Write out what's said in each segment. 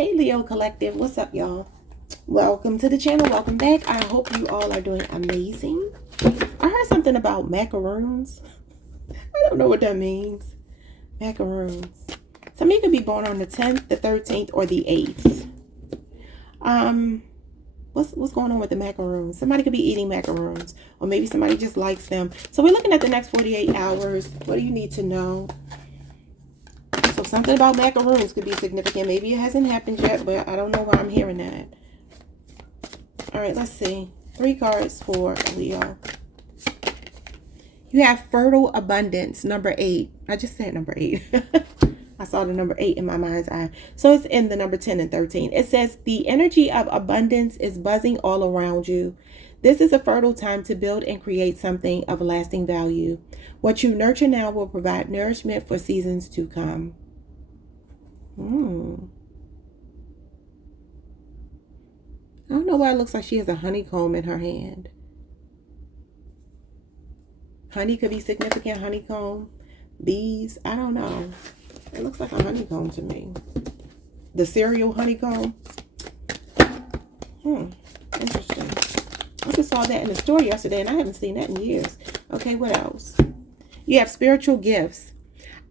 Hey Leo Collective, what's up y'all? Welcome to the channel, welcome back. I hope you all are doing amazing. I heard something about macaroons. I don't know what that means. Macaroons. Some of you could be born on the 10th, the 13th, or the 8th. What's going on with the macaroons? Somebody could be eating macaroons, or maybe somebody just likes them. So we're looking at the next 48 hours. What do you need to know? So something about macaroons could be significant. Maybe it hasn't happened yet, but I don't know why I'm hearing that. All right, let's see. 3 cards for Leo. You have fertile abundance, number 8. I just said number 8. I saw the number 8 in my mind's eye. So it's in the number 10 and 13. It says the energy of abundance is buzzing all around you. This is a fertile time to build and create something of lasting value. What you nurture now will provide nourishment for seasons to come. I don't know why it looks like she has a honeycomb in her hand. Honey could be significant. Honeycomb. Bees. I don't know. It looks like a honeycomb to me. The cereal honeycomb. Interesting. I just saw that in the store yesterday and I haven't seen that in years. Okay, what else? You have spiritual gifts.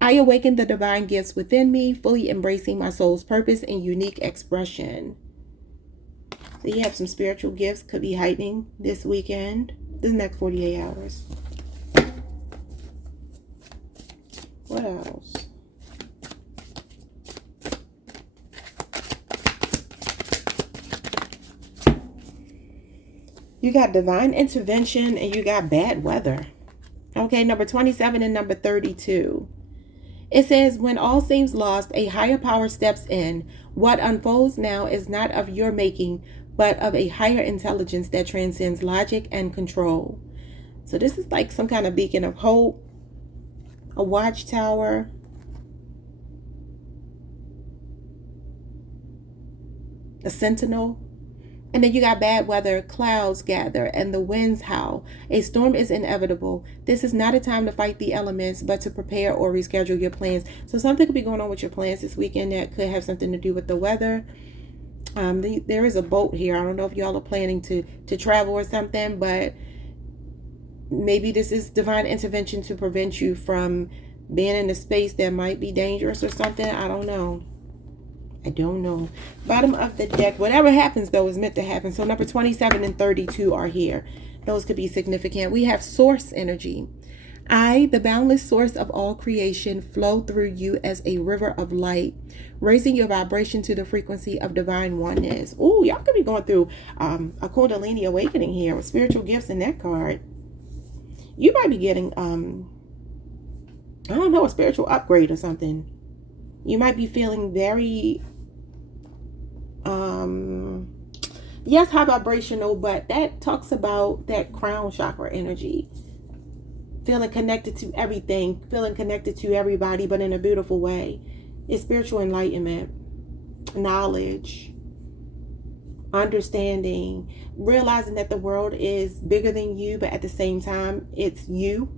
I awaken the divine gifts within me, fully embracing my soul's purpose and unique expression. So you have some spiritual gifts could be heightening this weekend, this next 48 hours. What else? You got divine intervention and you got bad weather. Okay, number 27 and number 32. It says, when all seems lost, a higher power steps in. What unfolds now is not of your making, but of a higher intelligence that transcends logic and control. So this is like some kind of beacon of hope, a watchtower. A sentinel. And then you got bad weather, clouds gather, and the winds howl. A storm is inevitable. This is not a time to fight the elements, but to prepare or reschedule your plans. So something could be going on with your plans this weekend that could have something to do with the weather. There is a boat here. I don't know if y'all are planning to travel or something, but maybe this is divine intervention to prevent you from being in a space that might be dangerous or something. I don't know. Bottom of the deck, whatever happens though is meant to happen. So number 27 and 32 are here. Those could be significant. We have source energy. I, the boundless source of all creation, flow through you as a river of light, raising your vibration to the frequency of divine oneness. Ooh, y'all could be going through a Kundalini awakening here with spiritual gifts in that card. You might be getting I don't know, a spiritual upgrade or something. You might be feeling very yes, high vibrational, but that talks about that crown chakra energy. Feeling connected to everything, feeling connected to everybody, but in a beautiful way. It's spiritual enlightenment, knowledge, understanding, realizing that the world is bigger than you, but at the same time, it's you.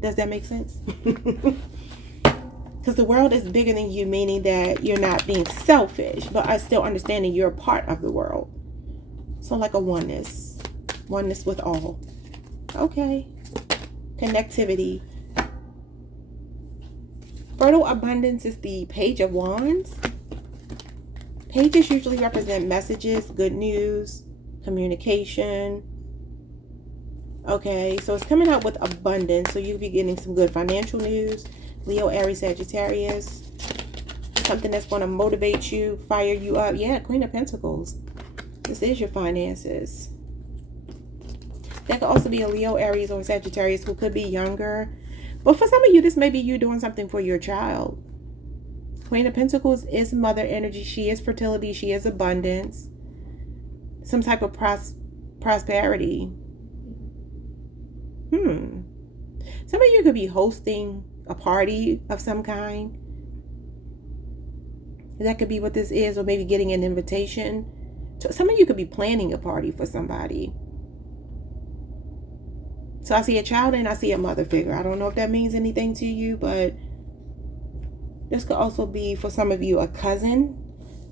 Does that make sense? Because the world is bigger than you, meaning that you're not being selfish, but I still understanding you're a part of the world. So like a oneness with all. Okay. Connectivity. Fertile abundance is the Page of Wands. Pages usually represent messages, good news, communication. Okay, so it's coming out with abundance. So you'll be getting some good financial news. Leo, Aries, Sagittarius. Something that's going to motivate you, fire you up. Yeah, Queen of Pentacles. This is your finances. That could also be a Leo, Aries, or Sagittarius who could be younger. But for some of you, this may be you doing something for your child. Queen of Pentacles is mother energy. She is fertility. She is abundance. Some type of prosperity. Some of you could be hosting a party of some kind. That could be what this is, or maybe getting an invitation. Some of you could be planning a party for somebody. So I see a child and I see a mother figure. I don't know if that means anything to you, but this could also be for some of you a cousin,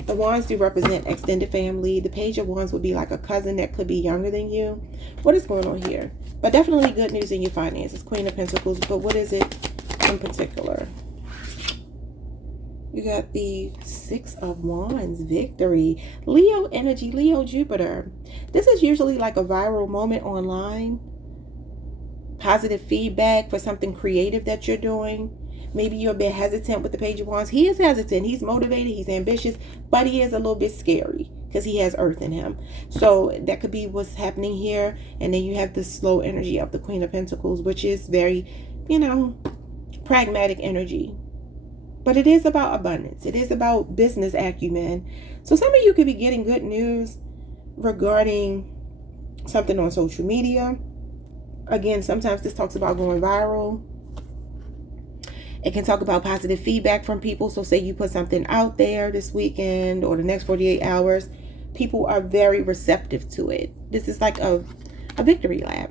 The Wands do represent extended family. The Page of Wands would be like a cousin that could be younger than you. What is going on here? But definitely good news in your finances. Queen of Pentacles. But what is it in particular? You got the Six of Wands. Victory. Leo energy. Leo Jupiter. This is usually like a viral moment online. Positive feedback for something creative that you're doing. Maybe you're a bit hesitant with the Page of Wands. He is hesitant. He's motivated. He's ambitious. But he is a little bit scary because he has earth in him. So that could be what's happening here. And then you have the slow energy of the Queen of Pentacles, which is very, you know, pragmatic energy. But it is about abundance. It is about business acumen. So some of you could be getting good news regarding something on social media. Again, sometimes this talks about going viral. It can talk about positive feedback from people. So say you put something out there this weekend or the next 48 hours. People are very receptive to it. This is like a victory lap.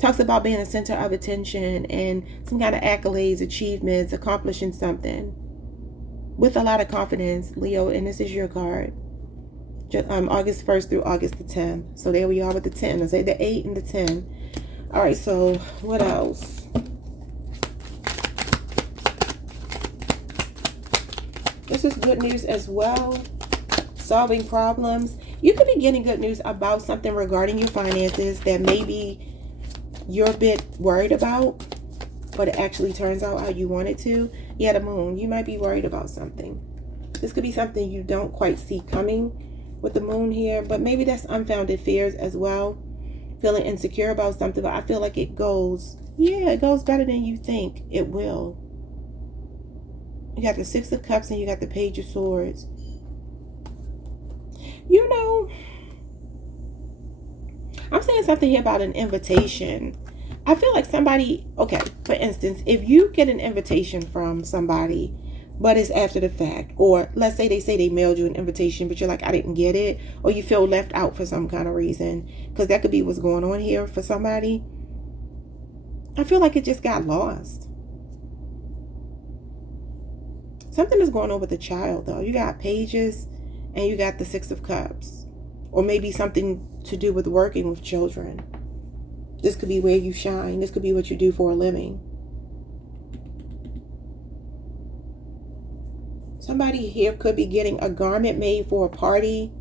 Talks about being a center of attention and some kind of accolades, achievements, accomplishing something. With a lot of confidence, Leo, and this is your card. August 1st through August the 10th. So there we are with the 10. I say the 8 and the 10. All right, so what else? This is good news as well. Solving problems. You could be getting good news about something regarding your finances that maybe you're a bit worried about, but it actually turns out how you want it to. Yeah, the Moon. You might be worried about something. This could be something you don't quite see coming with the Moon here, but maybe that's unfounded fears as well. Feeling insecure about something, but I feel like it goes, yeah, it goes better than you think it will. You got the Six of Cups and you got the Page of Swords. You know, I'm saying something here about an invitation. I feel like somebody, okay, for instance, if you get an invitation from somebody, but it's after the fact, or let's say they mailed you an invitation, but you're like, I didn't get it, or you feel left out for some kind of reason, because that could be what's going on here for somebody. I feel like it just got lost. Something is going on with the child, though. You got Pages and you got the Six of Cups. Or maybe something to do with working with children. This could be where you shine. This could be what you do for a living. Somebody here could be getting a garment made for a party.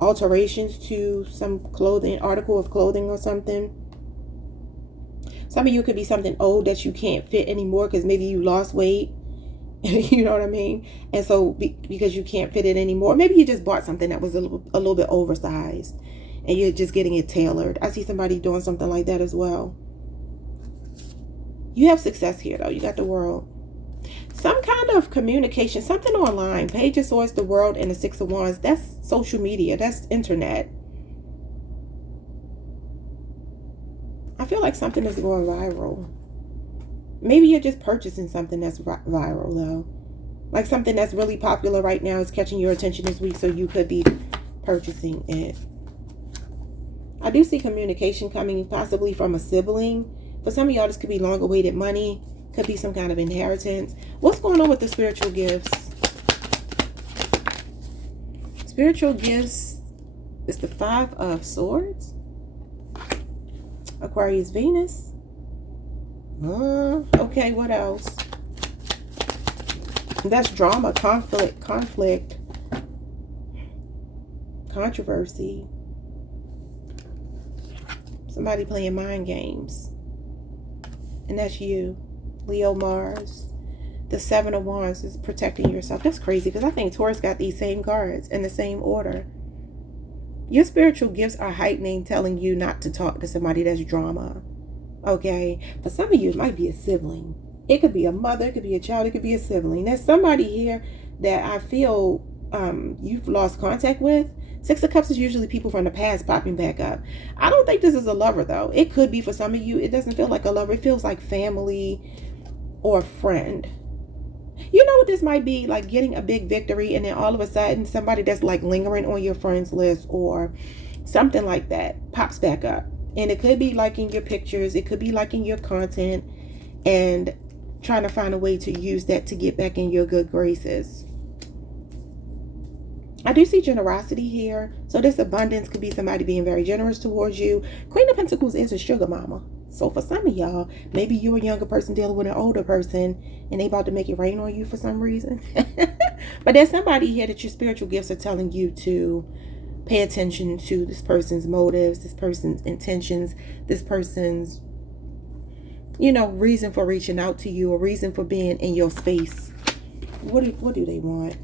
Alterations to some clothing, article of clothing or something. Some of you could be something old that you can't fit anymore because maybe you lost weight. You know what I mean? And so because you can't fit it anymore, maybe you just bought something that was a little bit oversized and you're just getting it tailored. I see somebody doing something like that as well. You have success here, though. You got the World. Some kind of communication, something online. Page of Swords, the World, and the Six of Wands. That's social media. That's internet. I feel like something is going viral. Maybe you're just purchasing something that's viral, though. Like something that's really popular right now is catching your attention this week, so you could be purchasing it. I do see communication coming possibly from a sibling. For some of y'all, this could be long-awaited money. Could be some kind of inheritance. What's going on with the spiritual gifts? Spiritual gifts is the Five of Swords. Aquarius, Venus. Okay, what else? That's drama, conflict, controversy. Somebody playing mind games. And that's you. Leo, Mars. The Seven of Wands is protecting yourself. That's crazy because I think Taurus got these same cards in the same order. Your spiritual gifts are heightening, telling you not to talk to somebody that's drama. Okay, for some of you, it might be a sibling. It could be a mother, it could be a child, it could be a sibling. There's somebody here that I feel you've lost contact with. Six of Cups is usually people from the past popping back up. I don't think this is a lover, though. It could be for some of you. It doesn't feel like a lover. It feels like family or a friend. You know what this might be? Like getting a big victory and then all of a sudden somebody that's like lingering on your friends list or something like that pops back up. And it could be liking your pictures. It could be liking your content and trying to find a way to use that to get back in your good graces. I do see generosity here. So this abundance could be somebody being very generous towards you. Queen of Pentacles is a sugar mama. So for some of y'all, maybe you're a younger person dealing with an older person and they about to make it rain on you for some reason. But there's somebody here that your spiritual gifts are telling you to pay attention to this person's motives, this person's intentions, this person's, reason for reaching out to you, or reason for being in your space. What do they want?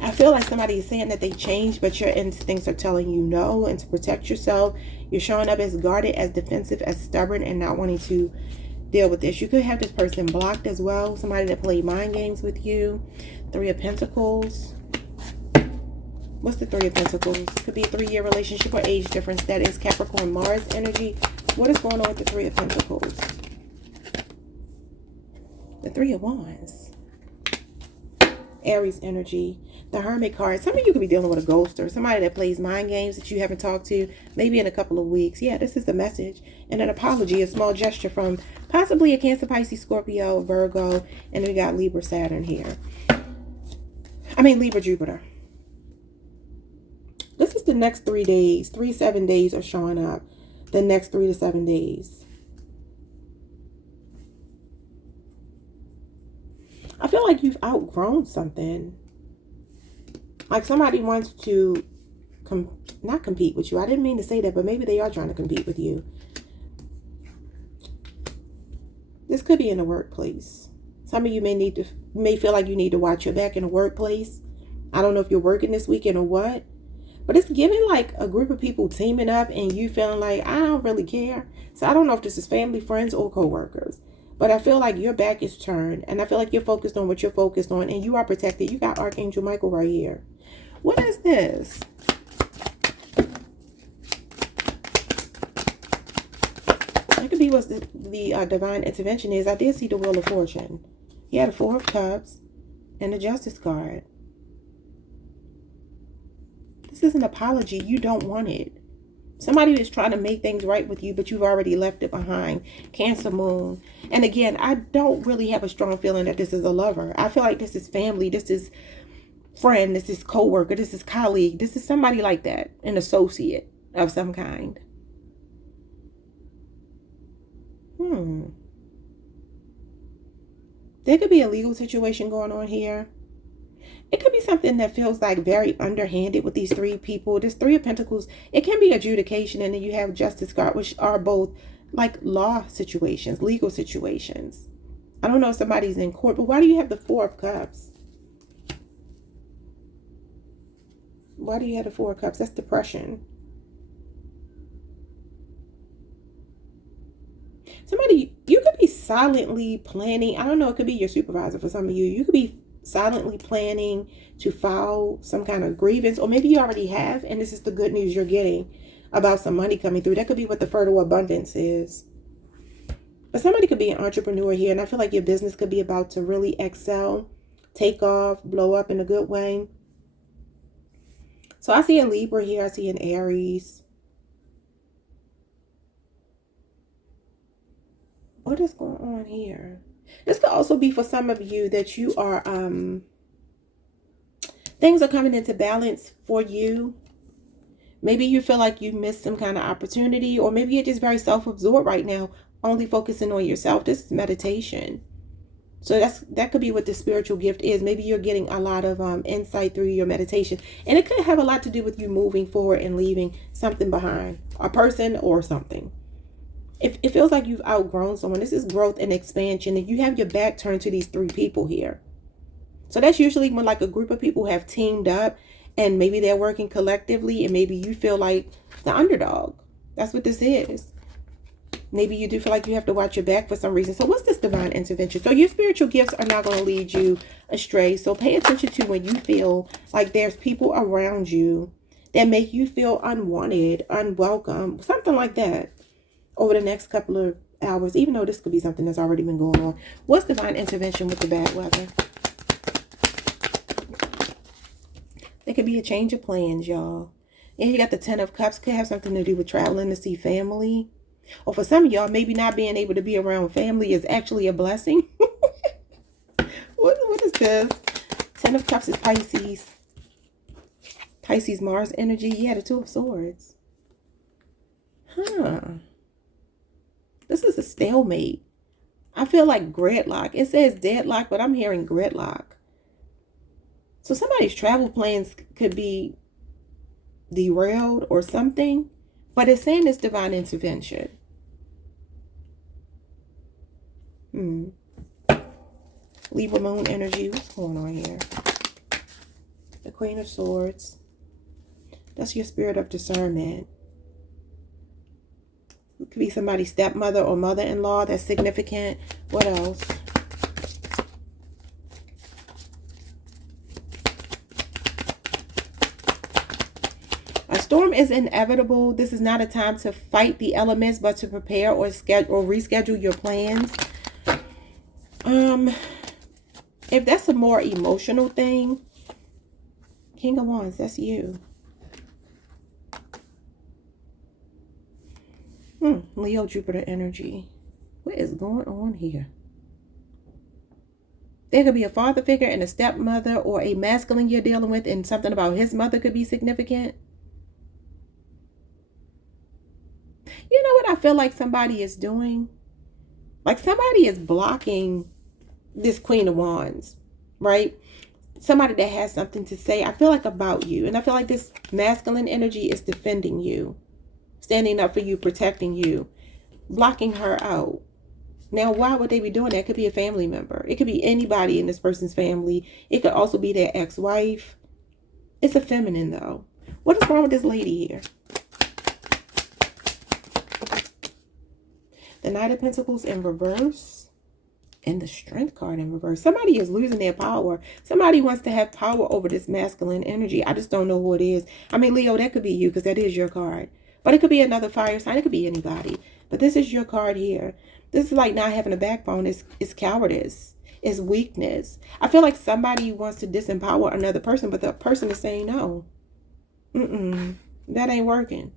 I feel like somebody is saying that they changed, but your instincts are telling you no, and to protect yourself. You're showing up as guarded, as defensive, as stubborn, and not wanting to deal with this. You could have this person blocked as well. Somebody that played mind games with you. 3 of Pentacles. What's the 3 of Pentacles? Could be a 3-year relationship or age difference. That is Capricorn Mars energy. What is going on with the 3 of Pentacles? The 3 of Wands. Aries energy. The Hermit card. Some of you could be dealing with a ghoster. Somebody that plays mind games that you haven't talked to. Maybe in a couple of weeks. Yeah, this is the message. And an apology. A small gesture from possibly a Cancer, Pisces, Scorpio, Virgo. And we got Libra, Saturn here. Libra, Jupiter. This is the next 3 days. 7 days are showing up. The next 3 to 7 days. I feel like you've outgrown something. Like somebody wants to not compete with you. I didn't mean to say that, but maybe they are trying to compete with you. This could be in the workplace. Some of you may feel like you need to watch your back in the workplace. I don't know if you're working this weekend or what, but it's giving like a group of people teaming up and you feeling like, I don't really care. So I don't know if this is family, friends, or co-workers. But I feel like your back is turned, and I feel like you're focused on what you're focused on, and you are protected. You got Archangel Michael right here. What is this? That could be what the divine intervention is. I did see the Wheel of Fortune. You had a 4 of Cups and the Justice card. This is an apology. You don't want it. Somebody is trying to make things right with you, but you've already left it behind. Cancer Moon. And again, I don't really have a strong feeling that this is a lover. I feel like this is family. This is friend. This is co-worker. This is colleague. This is somebody like that. An associate of some kind. There could be a legal situation going on here. It could be something that feels like very underhanded with these 3 people. This 3 of Pentacles, it can be adjudication, and then you have Justice card, which are both like law situations, legal situations. I don't know if somebody's in court, but why do you have the 4 of Cups? Why do you have the 4 of Cups? That's depression. Somebody, you could be silently planning. I don't know, it could be your supervisor for some of you. You could be silently planning to file some kind of grievance, or maybe you already have, and this is the good news you're getting about some money coming through. That could be what the fertile abundance is. But somebody could be an entrepreneur here, and I feel like your business could be about to really excel, take off, blow up in a good way. So I see a Libra here. I see an Aries. What is going on here? This could also be for some of you that you are, things are coming into balance for you. Maybe you feel like you missed some kind of opportunity, or maybe you're just very self-absorbed right now, only focusing on yourself. This is meditation. So that could be what the spiritual gift is. Maybe you're getting a lot of insight through your meditation. And it could have a lot to do with you moving forward and leaving something behind, a person or something. It feels like you've outgrown someone. This is growth and expansion, and you have your back turned to these 3 people here. So that's usually when like a group of people have teamed up, and maybe they're working collectively, and maybe you feel like the underdog. That's what this is. Maybe you do feel like you have to watch your back for some reason. So what's this divine intervention? So your spiritual gifts are not going to lead you astray. So pay attention to when you feel like there's people around you that make you feel unwanted, unwelcome, something like that. Over the next couple of hours, even though this could be something that's already been going on. What's divine intervention with the bad weather? There could be a change of plans, y'all. And you got the 10 of Cups. Could have something to do with traveling to see family. Or for some of y'all, maybe not being able to be around family is actually a blessing. sis. 10 of Cups is Pisces. Pisces, Mars energy. Yeah, the Two of Swords. Huh. This is a stalemate. I feel like gridlock. It says deadlock, but I'm hearing gridlock. So somebody's travel plans could be derailed or something, but it's saying it's divine intervention. Libra moon energy. What's going on here? The Queen of Swords. That's your spirit of discernment. It could be somebody's stepmother or mother-in-law that's significant. What else? A storm is inevitable. This is not a time to fight the elements, but to prepare or schedule or reschedule your plans. If that's a more emotional thing, King of Wands, that's you. Leo, Jupiter energy. What is going on here? There could be a father figure and a stepmother, or a masculine you're dealing with, and something about his mother could be significant. You know what I feel like somebody is doing? Like somebody is blocking this Queen of Wands, right? Somebody that has something to say, I feel like, about you. And I feel like this masculine energy is defending you, standing up for you, protecting you, blocking her out. Now, why would they be doing that? It could be a family member. It could be anybody in this person's family. It could also be their ex-wife. It's a feminine, though. What is wrong with this lady here? The Knight of Pentacles in reverse. And the Strength card in reverse. Somebody is losing their power. Somebody wants to have power over this masculine energy. I just don't know who it is. I mean, Leo, that could be you, because that is your card. But it could be another fire sign. It could be anybody. But this is your card here. This is like not having a backbone. It's cowardice. It's weakness. I feel like somebody wants to disempower another person, but the person is saying no. That ain't working.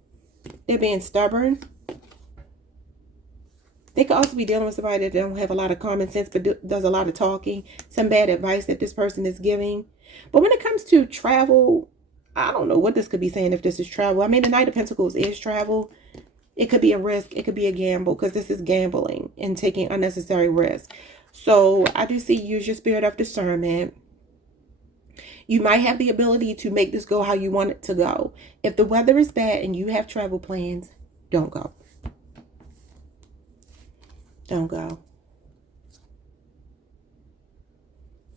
They're being stubborn. They could also be dealing with somebody that don't have a lot of common sense, but does a lot of talking. Some bad advice that this person is giving. But when it comes to travel, I don't know what this could be saying if this is travel. I mean, the Knight of Pentacles is travel. It could be a risk. It could be a gamble, because this is gambling and taking unnecessary risk. So I do see use your spirit of discernment. You might have the ability to make this go how you want it to go. If the weather is bad and you have travel plans, don't go. Don't go.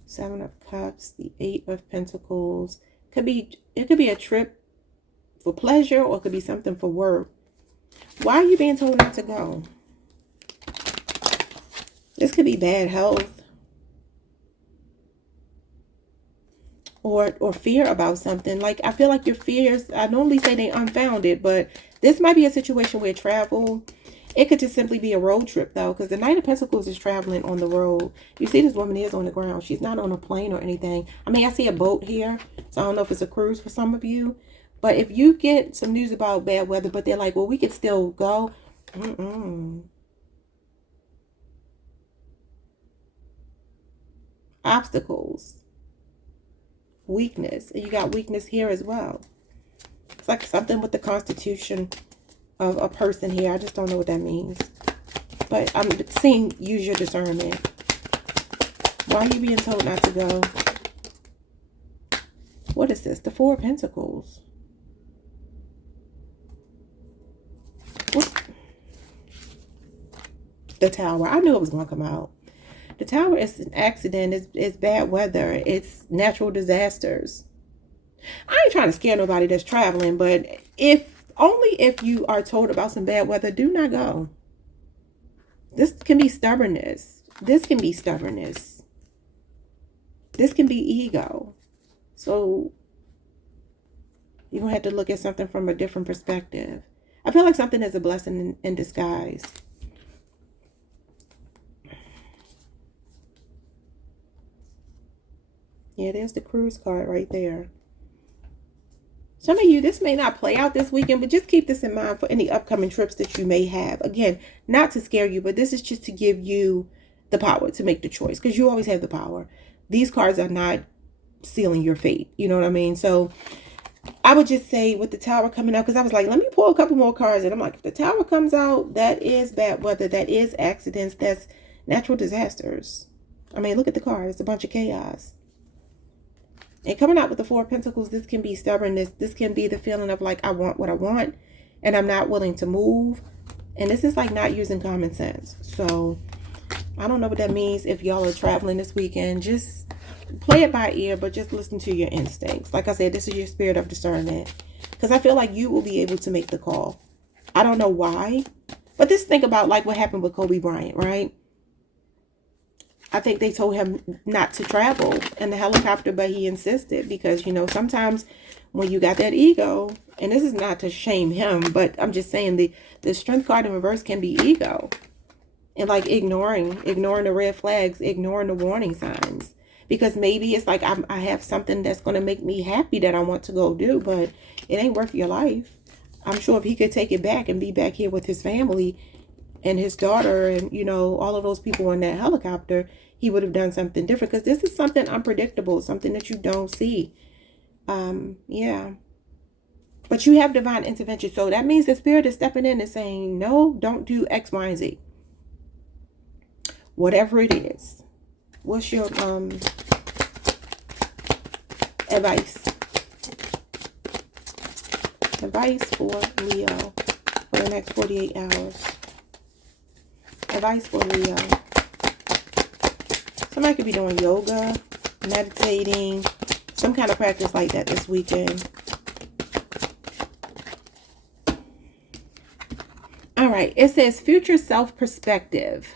Seven of Cups, the Eight of Pentacles. It could be a trip for pleasure, or it could be something for work. Why are you being told not to go? This could be bad health. Or fear about something. Like, I feel like your fears, I normally say they unfounded, but this might be a situation where travel, it could just simply be a road trip, though, because the Knight of Pentacles is traveling on the road. You see, this woman is on the ground. She's not on a plane or anything. I mean, I see a boat here, so I don't know if it's a cruise for some of you. But if you get some news about bad weather, but they're like, well, we could still go. Obstacles. Weakness. And you got weakness here as well. It's like something with the constitution of a person here. I just don't know what that means. But I'm seeing use your discernment. Why are you being told not to go? What is this? The Four of Pentacles. What's the Tower? I knew it was going to come out. The Tower is an accident. It's bad weather. It's natural disasters. I ain't trying to scare nobody that's traveling, but only if you are told about some bad weather, do not go. This can be stubbornness. This can be stubbornness. This can be ego. So you're going to have to look at something from a different perspective. I feel like something is a blessing in disguise. Yeah, there's the cruise card right there. Some of you, this may not play out this weekend, but just keep this in mind for any upcoming trips that you may have. Again, not to scare you, but this is just to give you the power to make the choice, because you always have the power. These cards are not sealing your fate. You know what I mean? So I would just say with the Tower coming up, because I was like, let me pull a couple more cards. And I'm like, if the Tower comes out, that is bad weather. That is accidents. That's natural disasters. I mean, look at the card. It's a bunch of chaos. And coming out with the Four of Pentacles, this can be stubbornness. This can be the feeling of like, I want what I want and I'm not willing to move. And this is like not using common sense. So I don't know what that means. If y'all are traveling this weekend, just play it by ear, but just listen to your instincts. Like I said, this is your spirit of discernment, because I feel like you will be able to make the call. I don't know why, but just think about like what happened with Kobe Bryant, right? I think they told him not to travel in the helicopter, but he insisted, because, you know, sometimes when you got that ego, and this is not to shame him, but I'm just saying the Strength card in reverse can be ego. And like ignoring the red flags, ignoring the warning signs. Because maybe it's like I have something that's going to make me happy that I want to go do, but it ain't worth your life. I'm sure if he could take it back and be back here with his family and his daughter and, you know, all of those people in that helicopter, he would have done something different, because this is something unpredictable, something that you don't see. Yeah. But you have divine intervention. So that means the spirit is stepping in and saying, no, don't do X, Y, and Z. Whatever it is. What's your advice? Advice for Leo for the next 48 hours. Advice for Leo. Somebody could be doing yoga, meditating, some kind of practice like that this weekend. All right. It says future self perspective.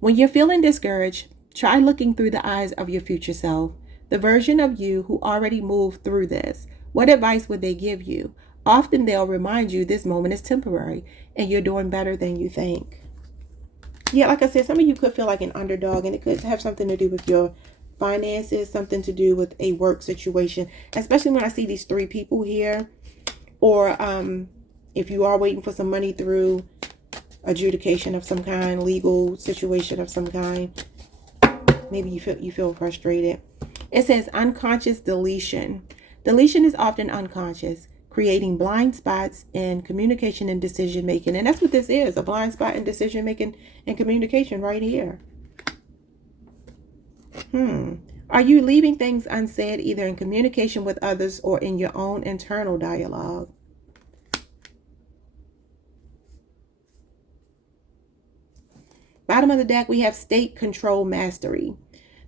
When you're feeling discouraged, try looking through the eyes of your future self, the version of you who already moved through this. What advice would they give you? Often they'll remind you this moment is temporary and you're doing better than you think. Yeah, like I said, some of you could feel like an underdog, and it could have something to do with your finances, something to do with a work situation, especially when I see these three people here. Or if you are waiting for some money through adjudication of some kind, legal situation of some kind, maybe you feel frustrated. It says unconscious deletion. Deletion is often unconscious, creating blind spots in communication and decision making. And that's what this is, a blind spot in decision making and communication right here. Are you leaving things unsaid, either in communication with others or in your own internal dialogue? Bottom of the deck, we have state control mastery.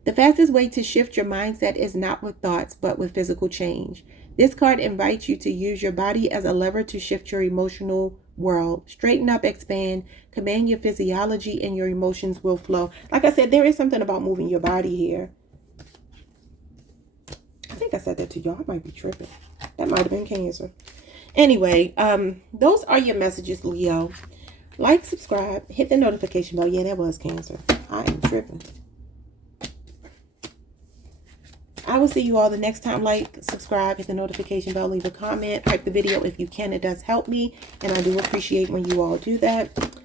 The fastest way to shift your mindset is not with thoughts, but with physical change. This card invites you to use your body as a lever to shift your emotional world. Straighten up, expand, command your physiology, and your emotions will flow. Like I said, there is something about moving your body here. I think I said that to y'all. I might be tripping. That might have been Cancer. Anyway, those are your messages, Leo. Like, subscribe, hit the notification bell. Yeah, that was Cancer. I am tripping. I will see you all the next time. Like, subscribe, hit the notification bell, leave a comment, like the video if you can. It does help me, and I do appreciate when you all do that.